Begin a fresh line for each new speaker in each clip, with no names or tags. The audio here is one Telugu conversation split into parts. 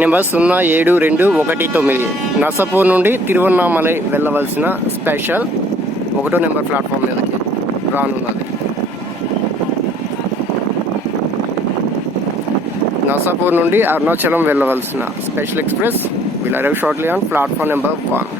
నెంబర్ సున్నా ఏడు రెండు ఒకటి తొమ్మిది నర్సపూర్ నుండి తిరువన్నామలై వెళ్ళవలసిన స్పెషల్ ఒకటో నెంబర్ ప్లాట్ఫామ్ మీదకి రానున్నది నర్సాపూర్ నుండి అరుణాచలం వెళ్ళవలసిన special express will arrive shortly on platform number one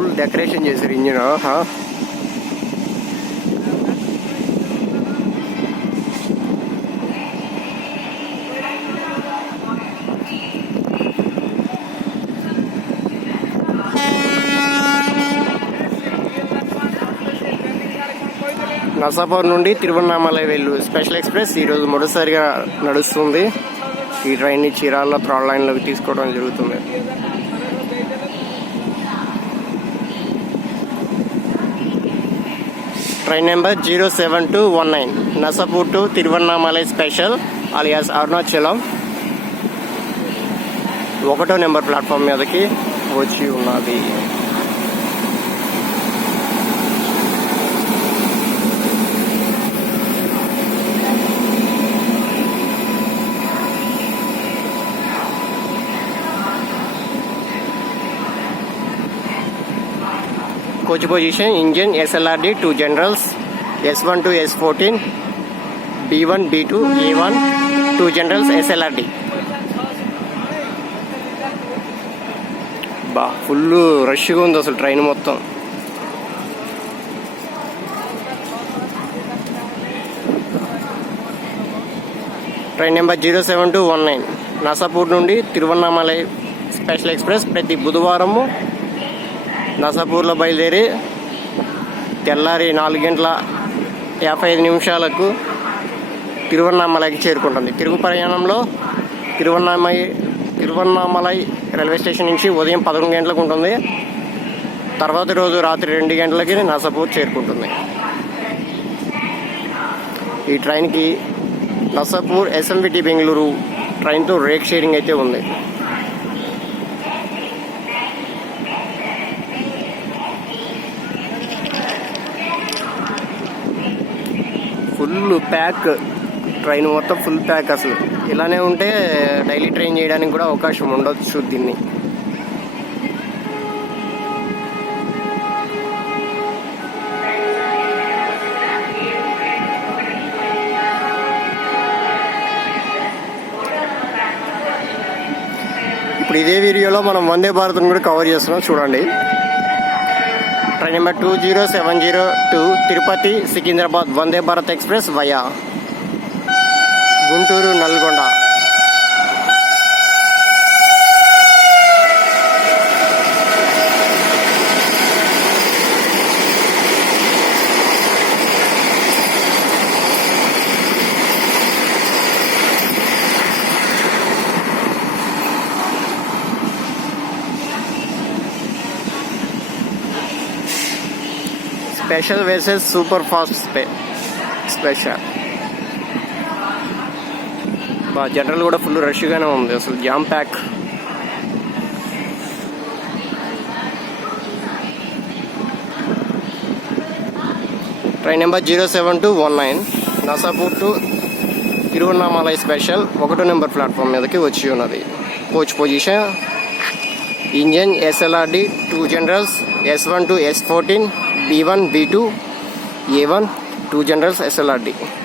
full decoration చేశారు ఇంజిన్ నర్సాపూర్ నుండి తిరువన్నామలై వెళ్ళు స్పెషల్ ఎక్స్ప్రెస్ ఈరోజు మొదటిసారిగా నడుస్తుంది ఈ ట్రైన్ని చీరాల త్రాడ్ లైన్లోకి తీసుకోవడం జరుగుతుంది train number zero seven two one nine Narsapur Tiruvannamalai special alias Arunachalam ఒకటో నెంబర్ ప్లాట్ఫామ్ మీదకి వచ్చి ఉన్నది coach position engine SLRD two generals S one two S fourteen B one B two A one two generals SLRD బా ఫుల్ రష్గా ఉంది అసలు ట్రైన్ మొత్తం train number zero seven two one nine Narsapur నుండి తిరువన్నామలై స్పెషల్ ఎక్స్ప్రెస్ ప్రతి బుధవారము నసపూర్లో బయలుదేరి తెల్లారి నాలుగు గంటల యాభై ఐదు నిమిషాలకు తిరువన్నామలైకి చేరుకుంటుంది తిరుగు ప్రయాణంలో తిరువన్నామై తిరువన్నామలై రైల్వే స్టేషన్ నుంచి ఉదయం పదకొండు గంటలకు ఉంటుంది తర్వాత రోజు రాత్రి రెండు గంటలకి నసపూర్ చేరుకుంటుంది ఈ ట్రైన్కి నసపూర్ ఎస్ఎంబిటి బెంగళూరు ట్రైన్తో రేక్ షేరింగ్ అయితే ఉంది ఫుల్ ప్యాక్ ట్రైన్ మొత్తం ఫుల్ ప్యాక్ అసలు ఇలానే ఉంటే డైలీ ట్రైన్ చేయడానికి కూడా అవకాశం ఉండొచ్చు దీన్ని ఇప్పుడు ఇదే వీడియోలో మనం వందే భారత్ని కూడా కవర్ చేస్తున్నాం చూడండి Train number 20702 Tirupati Secunderabad Vande Bharat Express via Gunturu Nalgonda. Special versus super fast స్పే స్పెషల్ బా జనరల్ కూడా ఫుల్ రష్గానే ఉంది అసలు jam pack train number zero seven two one nine Narsapur to Tiruvannamalai special ఒకటో నెంబర్ ప్లాట్ఫామ్ మీదకి వచ్చి ఉన్నది coach position engine SLRD two generals S one two S fourteen B one B two A one two generals S L R D